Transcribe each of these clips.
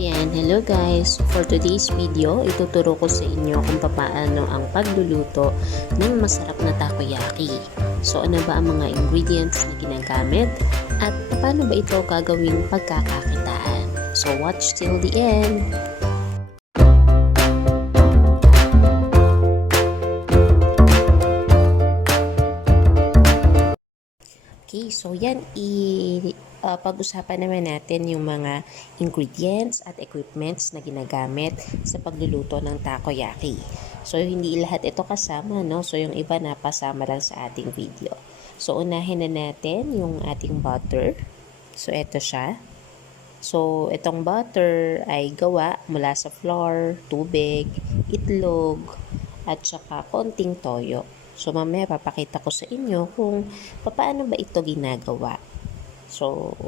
Ayan, hello guys! For today's video, ituturo ko sa inyo kung paano ang pagluluto ng masarap na takoyaki. So ano ba ang mga ingredients na ginagamit at paano ba ito gagawing pagkakakitaan? So watch till the end! Okay, so yan pag-usapan naman natin yung mga ingredients at equipments na ginagamit sa pagluluto ng takoyaki. So hindi lahat ito kasama, no? So yung iba napasama lang sa ating video. So unahin na natin yung ating butter. So ito siya. So itong butter ay gawa mula sa flour, tubig, itlog, at saka konting toyo. So mamaya papakita ko sa inyo kung paano ba ito ginagawa. So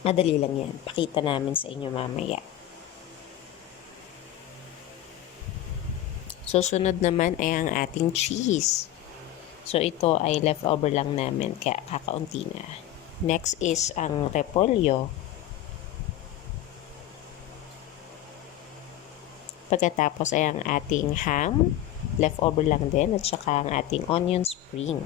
madali lang yan. Pakita namin sa inyo mamaya. So sunod naman ay ang ating cheese. So ito ay leftover lang namin kaya kakaunti na. Next is ang repolyo. Pagkatapos ay ang ating ham, leftover lang din, at saka ang ating onion spring.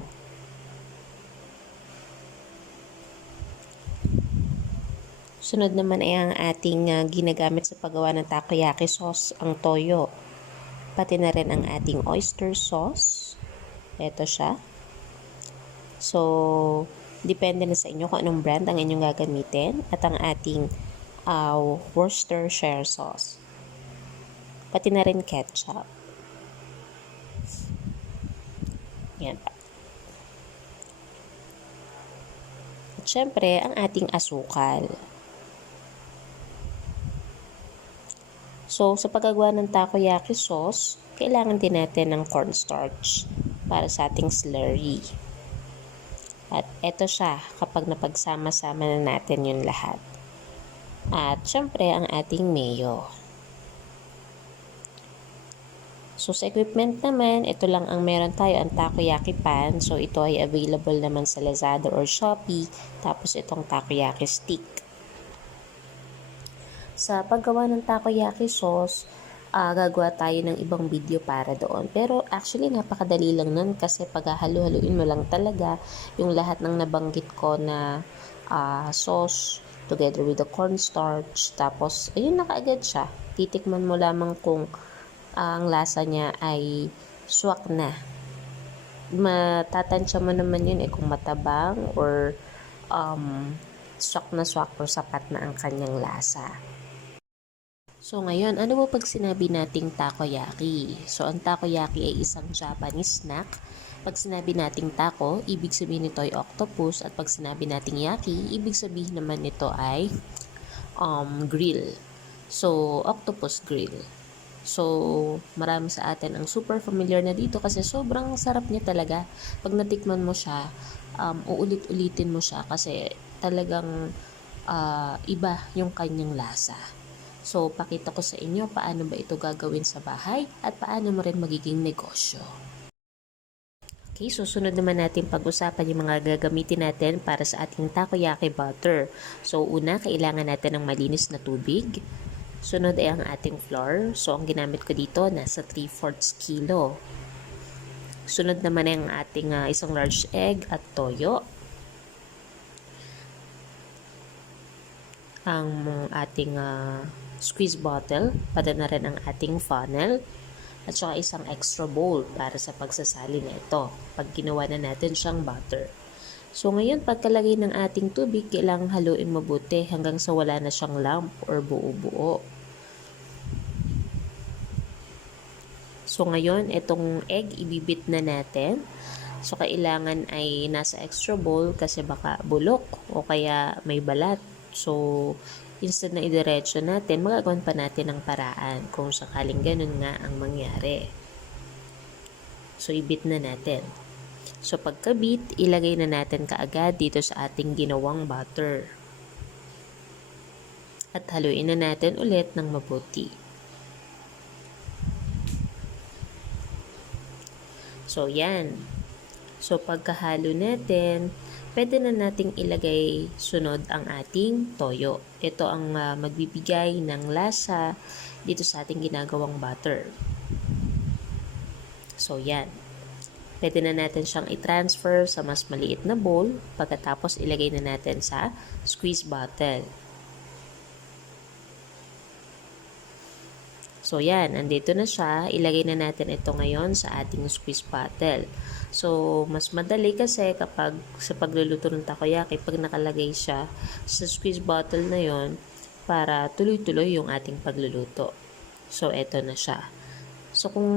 Sunod naman ay ang ating ginagamit sa paggawa ng takoyaki sauce, ang toyo. Pati na rin ang ating oyster sauce. Ito siya. So, depende na sa inyo kung anong brand ang inyong gagamitin. At ang ating Worcestershire sauce. Pati na rin ketchup. Yan pa. At syempre, ang ating asukal. So, sa paggagawa ng takoyaki sauce, kailangan din natin ng cornstarch para sa ating slurry. At eto siya kapag napagsama-sama na natin yung lahat. At syempre, ang ating mayo. So, sa equipment naman, ito lang ang meron tayo, ang takoyaki pan. So, ito ay available naman sa Lazada or Shopee. Tapos, itong takoyaki stick. Sa paggawa ng takoyaki sauce, gagawa tayo ng ibang video para doon. Pero, actually, napakadali lang nun kasi paghahalu-haluin mo lang talaga yung lahat ng nabanggit ko na sauce together with the cornstarch. Tapos, ayun na kaagad siya. Titikman mo lamang kung ang lasa niya ay swak na. Matatansya mo naman yun kung matabang or swak na swak or sapat na ang kanyang lasa. So ngayon, ano ba pag sinabi nating takoyaki? So ang takoyaki ay isang Japanese snack. Pag sinabi nating taco, ibig sabihin nito ay octopus, at pag sinabi nating yaki, ibig sabihin naman nito ay grill. So octopus grill. So, marami sa atin ang super familiar na dito kasi sobrang sarap niya talaga. Pag natikman mo siya, uulit-ulitin mo siya kasi talagang iba yung kanyang lasa. So, pakita ko sa inyo paano ba ito gagawin sa bahay at paano mo rin magiging negosyo. Okay, susunod naman natin pag-usapan yung mga gagamitin natin para sa ating takoyaki butter. So, una, kailangan natin ng malinis na tubig. Sunod ay ang ating flour. So, ang ginamit ko dito, nasa 3/4 kilo. Sunod naman ay ang ating isang large egg at toyo. Ang ating squeeze bottle, pati na rin ang ating funnel. At saka isang extra bowl para sa pagsasali na ito pag ginawa na natin siyang butter. So, ngayon, pagkalagay ng ating tubig, kailangang haluin mabuti hanggang sa wala na siyang lump or buo-buo. So, ngayon, itong egg, ibibit na natin. So, kailangan ay nasa extra bowl kasi baka bulok o kaya may balat. So, instead na idiretso natin, magagawan pa natin ng paraan kung sakaling ganun nga ang mangyari. So, ibit na natin. So, pagkabit, ilagay na natin kaagad dito sa ating ginawang butter. At haluin na natin ulit ng mabuti. So, yan. So, pagkahalo natin, pwede na nating ilagay sunod ang ating toyo. Ito ang magbibigay ng lasa dito sa ating ginagawang butter. So yan. Pwede na natin siyang i-transfer sa mas maliit na bowl pagkatapos ilagay na natin sa squeeze bottle. So yan, andito na siya. Ilagay na natin ito ngayon sa ating squeeze bottle. So mas madali kasi kapag sa pagluluto ng takoyaki, pag nakalagay siya sa squeeze bottle na yon para tuloy-tuloy yung ating pagluluto. So eto na siya. So kung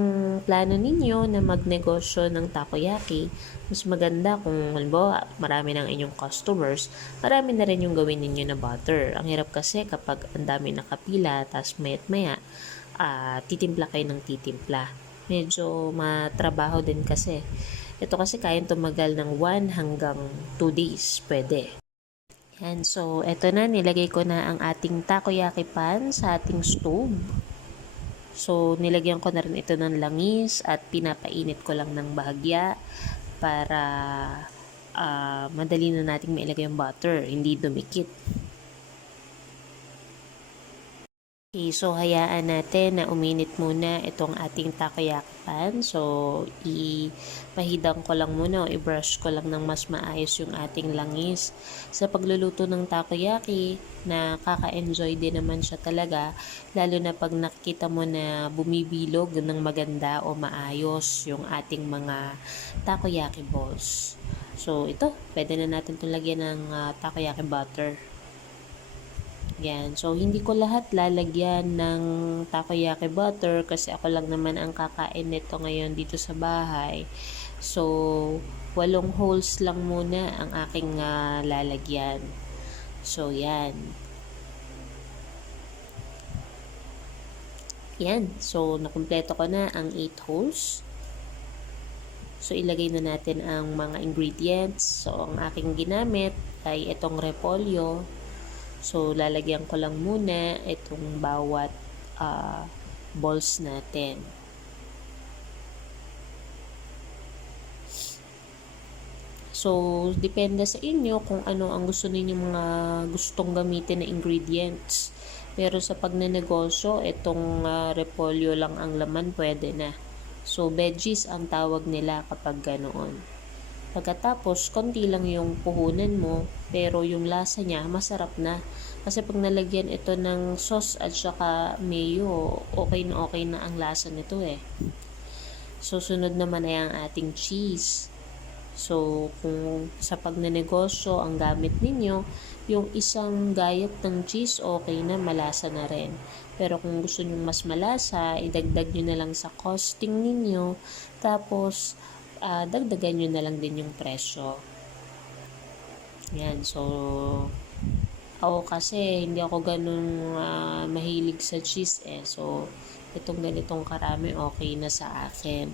plano ninyo na magnegosyo ng takoyaki, mas maganda kung halimbawa marami ng inyong customers, marami na rin yung gawin ninyo na butter. Ang hirap kasi kapag ang dami nakapila, tas mayat maya, titimpla kayo ng titimpla. Medyo matrabaho din kasi. Ito kasi kayang tumagal ng 1 hanggang 2 days. Pwede. Yan. So, eto na. Nilagay ko na ang ating takoyaki pan sa ating stove. So, nilagyan ko na rin ito ng langis at pinapainit ko lang ng bahagya para madali na nating mailagay yung butter. Hindi dumikit. Okay, so hayaan natin na uminit muna itong ating takoyaki pan. So, ipahidang ko lang muna o i-brush ko lang ng mas maayos yung ating langis. Sa pagluluto ng takoyaki, nakaka-enjoy din naman siya talaga, lalo na pag nakikita mo na bumibilog ng maganda o maayos yung ating mga takoyaki balls. So, ito, pwede na natin itong lagyan ng takoyaki butter. Yan. So, hindi ko lahat lalagyan ng takoyaki butter kasi ako lang naman ang kakain nito ngayon dito sa bahay. So, 8 holes lang muna ang aking lalagyan. So, yan. Yan. So, nakumpleto ko na ang 8 holes. So, ilagay na natin ang mga ingredients. So, ang aking ginamit ay itong repolyo. So, lalagyan ko lang muna itong bawat balls natin. So, depende sa inyo kung ano ang gusto ninyo mga gustong gamitin na ingredients. Pero sa pagnenegosyo, itong repolyo lang ang laman, pwede na. So, veggies ang tawag nila kapag ganoon. Pagkatapos, konti lang yung puhunan mo, pero yung lasa niya, masarap na. Kasi pag nalagyan ito ng sauce at saka mayo, okay na ang lasa nito eh. So, sunod naman ay ang ating cheese. So, kung sa pagnenegosyo, ang gamit ninyo, yung isang gayat ng cheese, okay na, malasa na rin. Pero kung gusto nyo mas malasa, idagdag nyo na lang sa costing ninyo. Tapos, dagdagan nyo na lang din yung presyo. Yan. So, ako kasi hindi ako ganun mahilig sa cheese eh. So, itong ganitong karami okay na sa akin.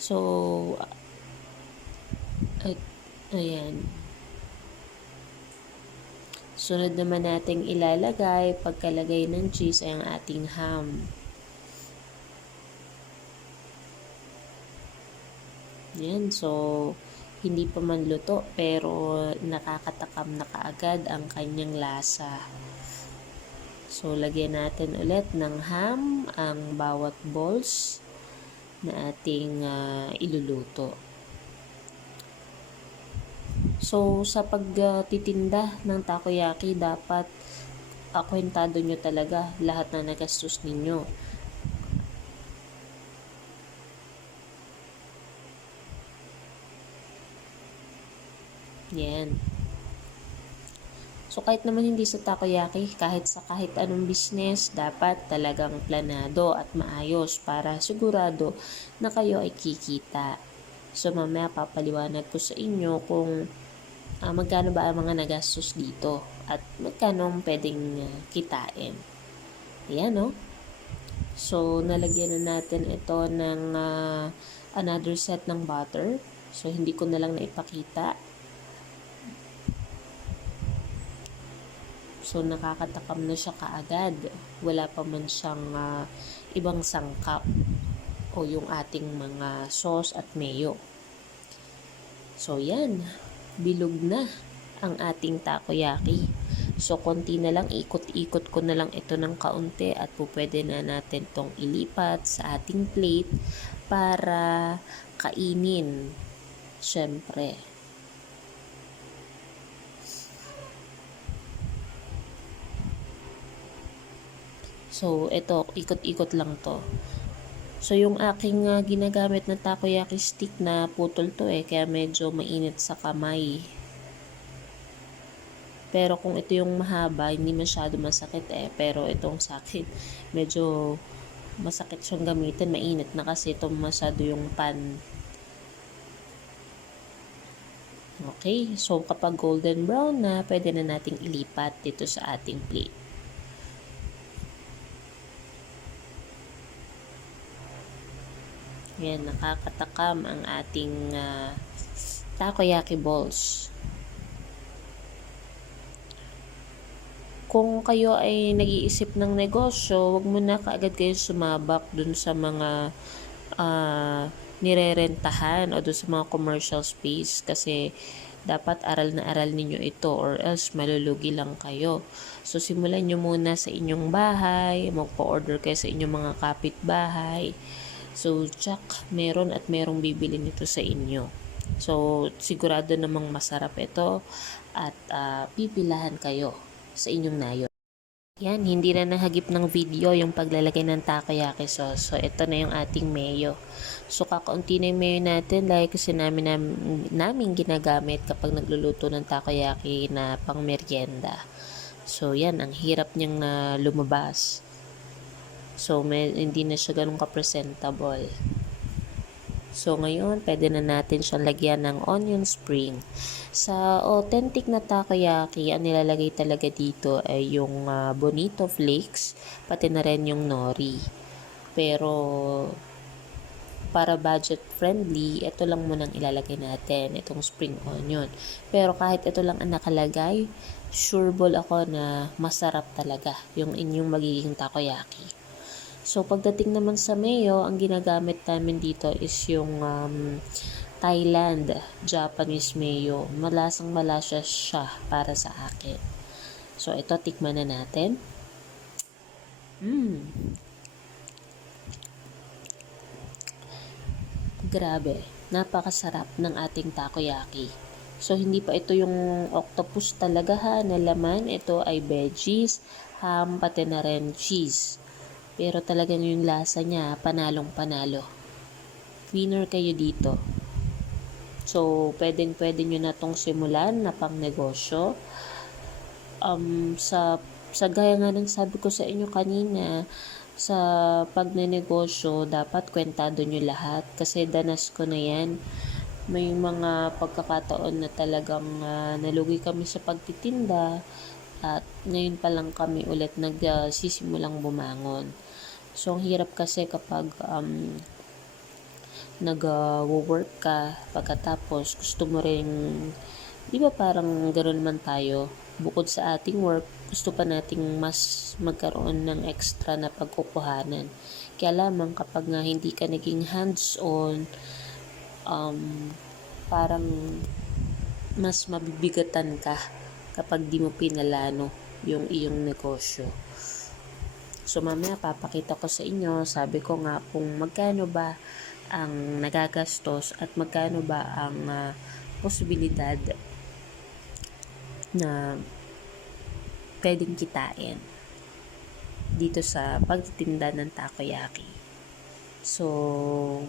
So, ayan. Sunod naman nating ilalagay, pagkalagay ng cheese ay ang ating ham. Yan, so hindi pa man luto pero nakakatakam na kaagad ang kanyang lasa. So lagyan natin ulit ng ham ang bawat balls na ating iluluto. So sa pagtitinda ng takoyaki, dapat kwentado nyo talaga lahat na nagastos ninyo. Yan. So, kahit naman hindi sa takoyaki, kahit anong business, dapat talagang planado at maayos para sigurado na kayo ay kikita. So, mamaya papaliwanag ko sa inyo kung magkano ba ang mga nagastos dito at magkano ang pwedeng kitain. Ayan, no? So, nalagyan na natin ito ng another set ng butter. So, hindi ko na lang naipakita. So, nakakatakam na siya kaagad. Wala pa man siyang ibang sangkap. o yung ating mga sauce at mayo. So yan, bilog na ang ating takoyaki. So konti na lang, ikot-ikot ko na lang ito ng kaunti at pwede na natin tong ilipat sa ating plate para kainin. Syempre. So ito, ikot-ikot lang to. So, yung aking ginagamit na takoyaki stick na putol to kaya medyo mainit sa kamay. Pero kung ito yung mahaba, hindi masyado masakit Pero itong sa akin, medyo masakit siyang gamitin, mainit na kasi ito masyado yung pan. Okay, so kapag golden brown na, pwede na nating ilipat dito sa ating plate. Yan, nakakatakam ang ating takoyaki balls. Kung kayo ay nag-iisip ng negosyo, wag mo na kaagad kayo sumabak dun sa mga nirerentahan o dun sa mga commercial space kasi dapat aral na aral ninyo ito or else malulugi lang kayo. So, simulan nyo muna sa inyong bahay, magpa-order kayo sa inyong mga kapitbahay. So, tsak, meron at merong bibili nito sa inyo. So, sigurado namang masarap ito at pipilahan kayo sa inyong nayo. Yan, hindi na nahagip ng video yung paglalagay ng takoyaki sauce. So, ito na yung ating mayo. So, kakaunti na yung mayo natin dahil kasi namin ginagamit kapag nagluluto ng takoyaki na pang merienda. So, yan, ang hirap niyang lumabas. So, hindi na siya ganun ka-presentable. So, ngayon, pwede na natin siyang lagyan ng onion spring. Sa authentic na takoyaki, ang nilalagay talaga dito ay yung bonito flakes, pati na rin yung nori. Pero, para budget friendly, ito lang munang ilalagay natin, itong spring onion. Pero kahit ito lang ang nakalagay, sureball ako na masarap talaga yung inyong magiging takoyaki. So, pagdating naman sa mayo, ang ginagamit namin dito is yung Thailand Japanese mayo. Malasang malasa siya para sa akin. So, ito, tikman na natin. Grabe, napakasarap ng ating takoyaki. So, hindi pa ito yung octopus talaga na laman. Ito ay veggies, ham, pati na rin cheese. Pero talagang yung lasa niya, panalong panalo. Winner kayo dito. So, pwede nyo na tong simulan na pang negosyo. Sa gaya nga ng sabi ko sa inyo kanina, sa pagnenegosyo, dapat kwentado nyo lahat. Kasi danas ko na yan. May mga pagkakataon na talagang nalugi kami sa pagtitinda. At ngayon pa lang kami ulit nagsisimulang bumangon. So, ang hirap kasi kapag nag-work ka, pagkatapos gusto mo rin, di ba parang ganoon man tayo, bukod sa ating work, gusto pa nating mas magkaroon ng extra na pagkukuhanan. Kaya lamang kapag nga hindi ka naging hands-on, parang mas mabibigatan ka kapag di mo pinalano yung iyong negosyo. So, mamaya papakita ko sa inyo, sabi ko nga kung magkano ba ang nagagastos at magkano ba ang posibilidad na pwedeng kitain dito sa pagtitinda ng takoyaki. So,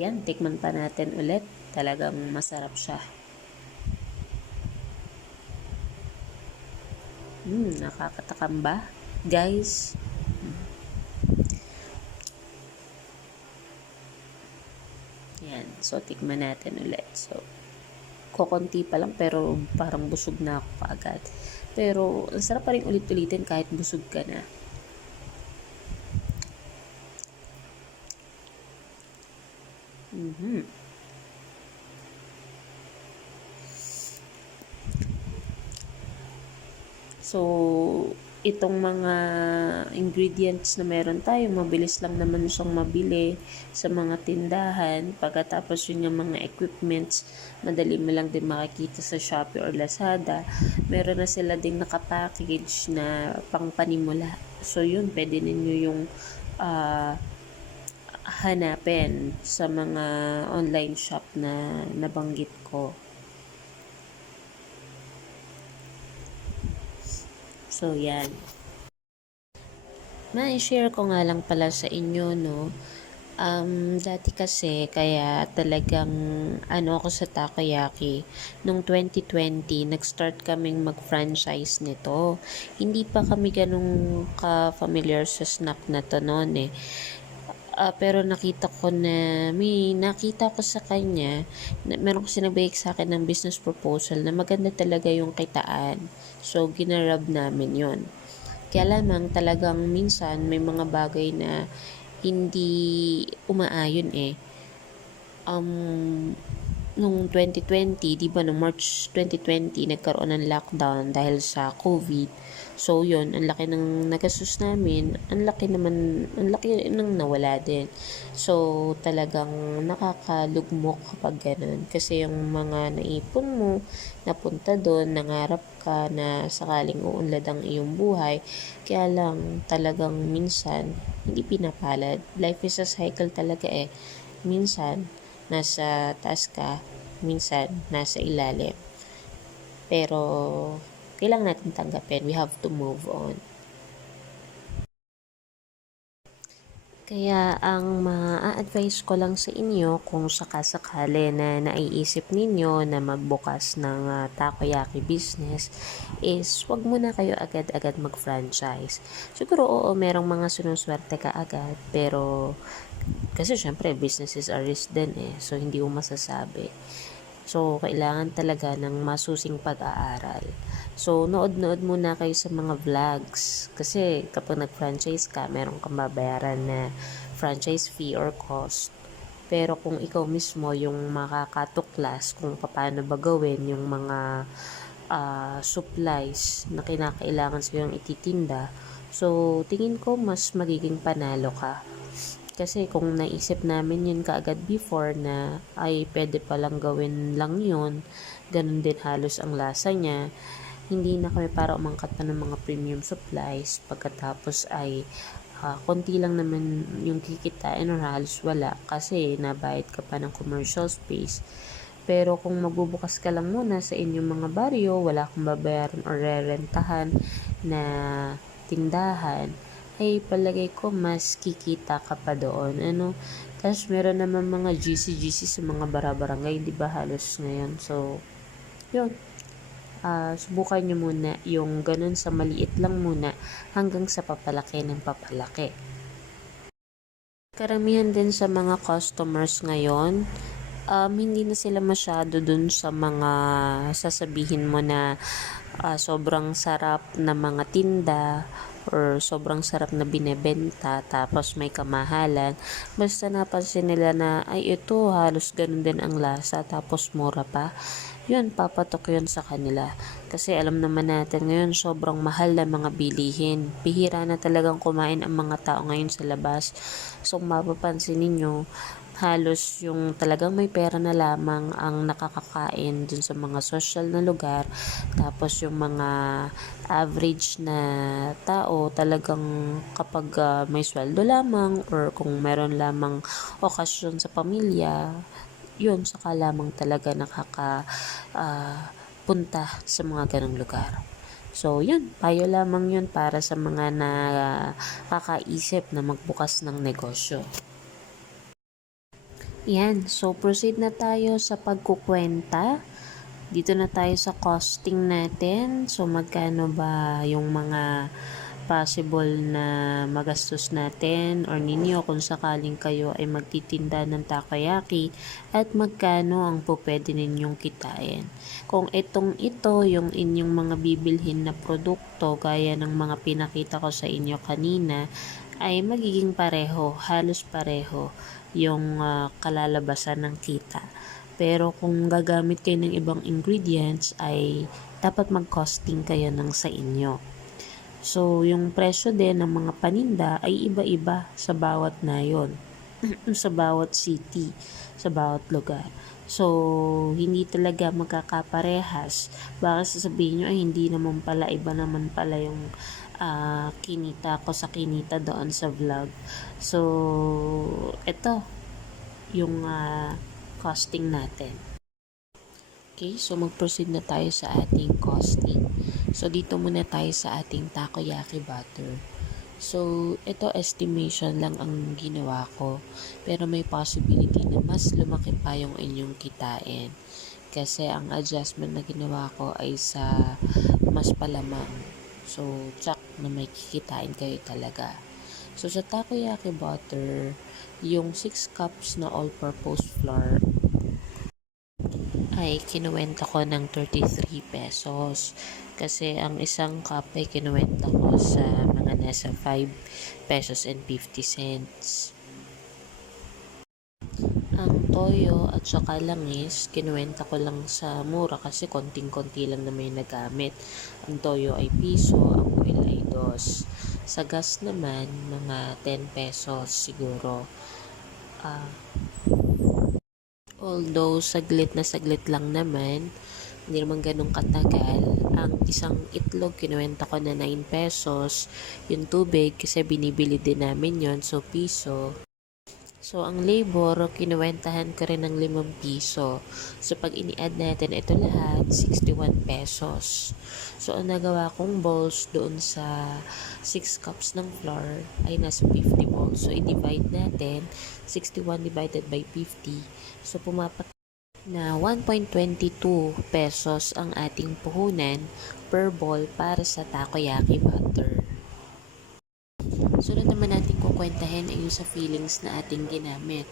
yan, tikman pa natin ulit. Talagang masarap siya. Nakakatakam ba, guys? Yan. So, tikman natin ulit. So, kukunti pa lang pero parang busog na ako kaagad. Pero, ang sarap pa rin ulit-ulitin kahit busog ka na. So, itong mga ingredients na meron tayo, mabilis lang naman siyang mabili sa mga tindahan. Pagkatapos yun yung mga equipments, madali mo lang din makikita sa Shopee or Lazada. Meron na sila ding nakapackage na pangpanimula. So yun, pwede ninyo yung hanapin sa mga online shop na nabanggit ko. So, yan. Ma-share ko nga lang pala sa inyo, no? Dati kasi, kaya talagang, ako sa takoyaki, nung 2020, nag-start kaming mag-franchise nito. Hindi pa kami ganun ka-familiar sa snack na to noon eh. Pero nakita ko na, may nakita ko sa kanya, meron kasi nabigay sa akin ng business proposal na maganda talaga yung kitaan. So, ginarab namin yon. Kaya lamang talagang minsan may mga bagay na hindi umaayon eh. Nung 2020, di ba, noong March 2020, nagkaroon ng lockdown dahil sa COVID. So, yun, ang laki ng nagastos namin, ang laki ng nawala din. So, talagang nakakalugmok kapag ganun. Kasi yung mga naipon mo, napunta doon, nangarap ka na sakaling uunlad ang iyong buhay. Kaya lang, talagang minsan, hindi pinapalad. Life is a cycle talaga eh. Minsan, nasa taas ka, minsan nasa ilalim. Pero kailangan natin tanggapin. We have to move on. Kaya ang ma-advise ko lang sa inyo kung sakasakali na naiisip ninyo na magbukas ng takoyaki business is wag muna kayo agad-agad mag-franchise. Siguro oo, merong mga sinuswerte ka agad pero kasi syempre businesses are risk din eh. So hindi mo masasabi. So, kailangan talaga ng masusing pag-aaral. So, nood-nood muna kayo sa mga vlogs. Kasi kapag nag-franchise ka, meron kang babayaran na franchise fee or cost. Pero kung ikaw mismo yung makakatuklas kung paano ba gawin yung mga supplies na kinakailangan sa yung ititinda, so tingin ko mas magiging panalo ka. Kasi kung naisip namin yun kaagad before na ay pwede palang gawin lang yun, ganun din halos ang lasa niya, hindi na kami para umangkat pa ng mga premium supplies. Pagkatapos ay konti lang naman yung kikitain or halos wala kasi nabayad ka pa ng commercial space. Pero kung magbubukas ka lang muna sa inyong mga baryo, wala kang babayaran or rerentahan na tindahan, ay palagay ko mas kikita ka pa doon. Tapos meron naman mga GC sa mga barabarangay, di ba halos ngayon. So, yun. Subukan nyo muna yung ganun sa maliit lang muna hanggang sa papalaki ng papalaki. Karamihan din sa mga customers ngayon, hindi na sila masyado dun sa mga sasabihin mo na sobrang sarap na mga tinda or sobrang sarap na binebenta tapos may kamahalan. Basta napansin nila na ay ito halos ganun din ang lasa tapos mura pa. Yun, papatok yun sa kanila. Kasi alam naman natin ngayon sobrang mahal na mga bilihin. Bihira na talagang kumain ang mga tao ngayon sa labas. So mapapansin ninyo, halos yung talagang may pera na lamang ang nakakakain dun sa mga social na lugar. Tapos yung mga average na tao talagang kapag may sweldo lamang or kung meron lamang okasyon sa pamilya, yun saka lamang talaga punta sa mga ganong lugar. So, yun, payo lamang yun para sa mga nakakaisip na magbukas ng negosyo. Yan, so proceed na tayo sa pagkukwenta. Dito na tayo sa costing natin. So, magkano ba yung mga possible na magastos natin or ninyo kung sakaling kayo ay magtitinda ng takoyaki at magkano ang pwede ninyong kitain. Kung ito yung inyong mga bibilhin na produkto gaya ng mga pinakita ko sa inyo kanina ay magiging pareho, halos pareho yung kalalabasan ng kita. Pero kung gagamit kayo ng ibang ingredients ay dapat mag-costing kayo ng sa inyo. So, yung presyo din ng mga paninda ay iba-iba sa bawat nayon, sa bawat city, sa bawat lugar. So, hindi talaga magkakaparehas. Baka sasabihin nyo, ay hindi naman pala, iba naman pala yung kinita ko sa kinita doon sa vlog. So, ito, yung costing natin. Okay, so mag-proceed na tayo sa ating costing. So, dito muna tayo sa ating takoyaki butter. So, ito estimation lang ang ginawa ko. Pero may possibility na mas lumaki pa yung inyong kitain. Kasi ang adjustment na ginawa ko ay sa mas palamang. So, tsak na may kikitain kayo talaga. So, sa takoyaki butter, yung 6 cups na all-purpose flour ay kinuwenta ko ng 33 pesos. Kasi ang isang cup ay kinuwenta ko sa mga nasa 5 pesos and 50 cents. Ang toyo at saka langis, kinuwenta ko lang sa mura kasi konting-konti lang na may nagamit. Ang toyo ay piso, ang oil ay 2. Sa gas naman, mga 10 pesos siguro. Although saglit lang naman, hindi naman ganun katagal. Ang isang itlog kinuwenta ko na 9 pesos. Yung tubig kasi binibili din namin yon, so piso. So ang labor kinuwentahan ko rin ng 5 piso. So pag ini-add natin ito lahat, 61 pesos. So ang nagawa kong balls doon sa 6 cups ng flour ay nasa 50 balls. So i-divide natin, 61 divided by 50. So pumapat na 1.22 pesos ang ating puhunan per ball para sa takoyaki butter. Sunod naman natin kukwentahin ay yung sa fillings na ating ginamit.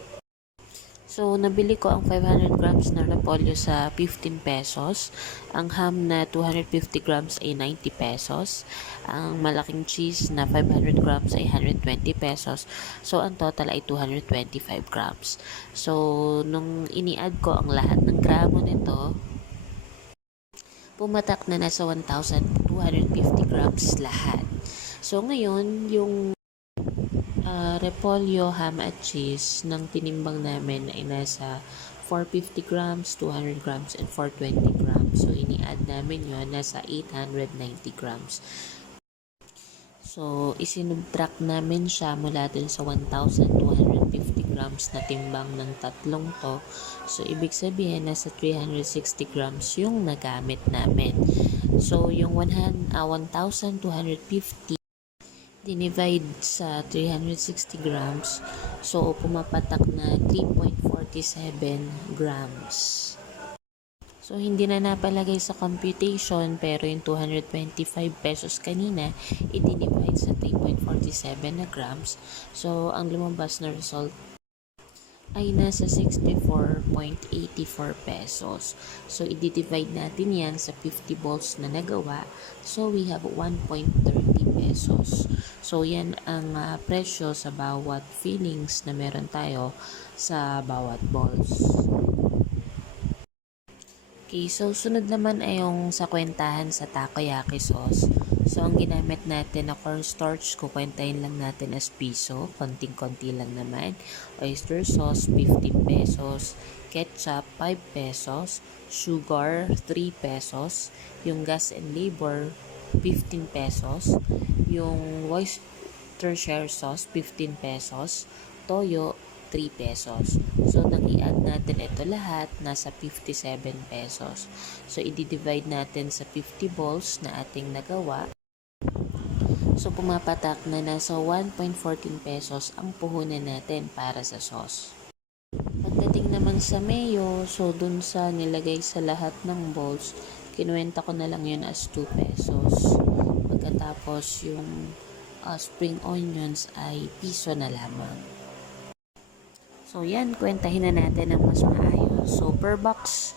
So, nabili ko ang 500 grams na repolyo sa 15 pesos. Ang ham na 250 grams ay 90 pesos. Ang malaking cheese na 500 grams ay 120 pesos. So, ang total ay 225 grams. So, nung ini-add ko ang lahat ng gramo nito, pumatak na nasa 1,250 grams lahat. So, ngayon, yung repolyo, ham at cheese ng tinimbang namin ay nasa 450 grams, 200 grams, and 420 grams. So, ini-add namin yun, nasa 890 grams. So, isinubtract namin siya mula dun sa 1,250 grams na timbang ng tatlong to. So, ibig sabihin, nasa 360 grams yung nagamit namin. So, yung 1,250 dinivide sa 360 grams, so pumapatak na 3.47 grams. So hindi na napalagay sa computation, pero yung 225 pesos kanina i-divide sa 3.47 na grams. So ang lumabas na result ay nasa 64.84 pesos. So, i-divide natin yan sa 50 balls na nagawa. So, we have 1.30 pesos. So, yan ang presyo sa bawat fillings na meron tayo sa bawat balls. Okay, so sunod naman ay yung sa kwentahan sa takoyaki sauce. So, ang ginamit natin na cornstarch, kukwentahin lang natin as piso. Konting-konti lang naman. Oyster sauce, 15 pesos. Ketchup, 5 pesos. Sugar, 3 pesos. Yung gas and labor, 15 pesos. Yung Worcestershire sauce, 15 pesos. Toyo, 3 pesos. So, nang i-add natin ito lahat, nasa 57 pesos. So, i-divide natin sa 50 balls na ating nagawa. So, pumapatak na nasa 1.14 pesos ang puhunan natin para sa sauce. Pagdating naman sa mayo, so dun sa nilagay sa lahat ng bowls, kinuwenta ko na lang yun as 2 pesos. Pagkatapos yung spring onions ay piso na lamang. So, yan, kwentahin na natin ng mas maayos. So, per box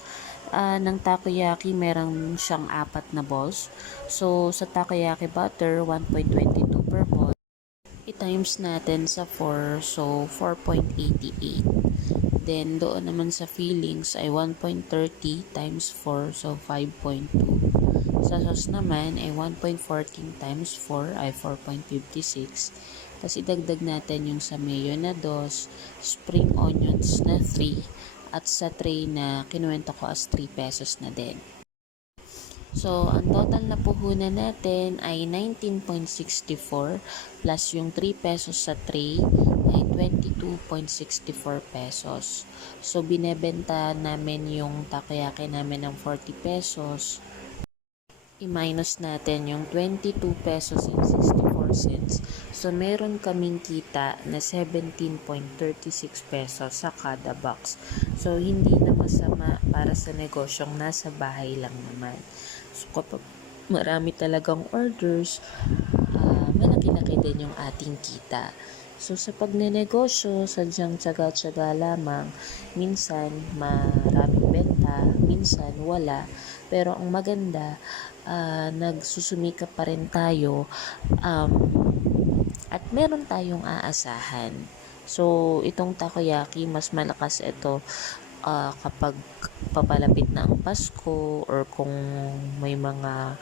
ng takoyaki, meron siyang 4 na balls. So, sa takoyaki butter, 1.22 per ball. I-times natin sa 4, so 4.88. Then, doon naman sa fillings ay 1.30 times 4, so 5.2. Sa sauce naman ay 1.14 times 4 ay 4.56. Tapos idagdag natin yung sa mayo na 2, spring onions na 3, at sa tray na kinuwento ko as 3 pesos na din. So, ang total na puhunan natin ay 19.64 plus yung 3 pesos sa tray ay 22.64 pesos. So, binebenta namin yung takoyaki namin ng 40 pesos. I-minus natin yung 22 pesos and 64 cents. So, meron kaming kita na 17.36 pesos sa kada box. So, hindi na masama para sa negosyong nasa bahay lang naman. So, kapag marami talagang orders, malaki-laki din yung ating kita. So, sa pagnenegosyo, sadyang tsaga-tsaga lamang. Minsan, maraming benta, minsan wala. Pero ang maganda, nagsusumika pa rin tayo at meron tayong aasahan. So, itong takoyaki, mas malakas ito kapag papalapit na ang Pasko or kung may mga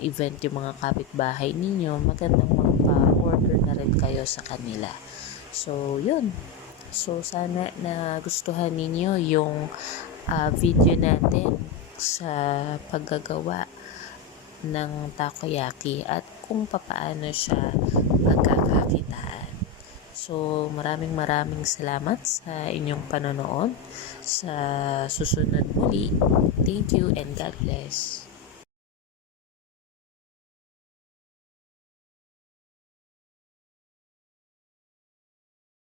event yung mga kapitbahay ninyo, magandang magpa-order na rin kayo sa kanila. So, yun. So, sana na gustuhan ninyo yung video natin sa paggagawa ng takoyaki at kung papaano siya pagkakakitaan. So, maraming salamat sa inyong panonood. Sa susunod muli, thank you and God bless.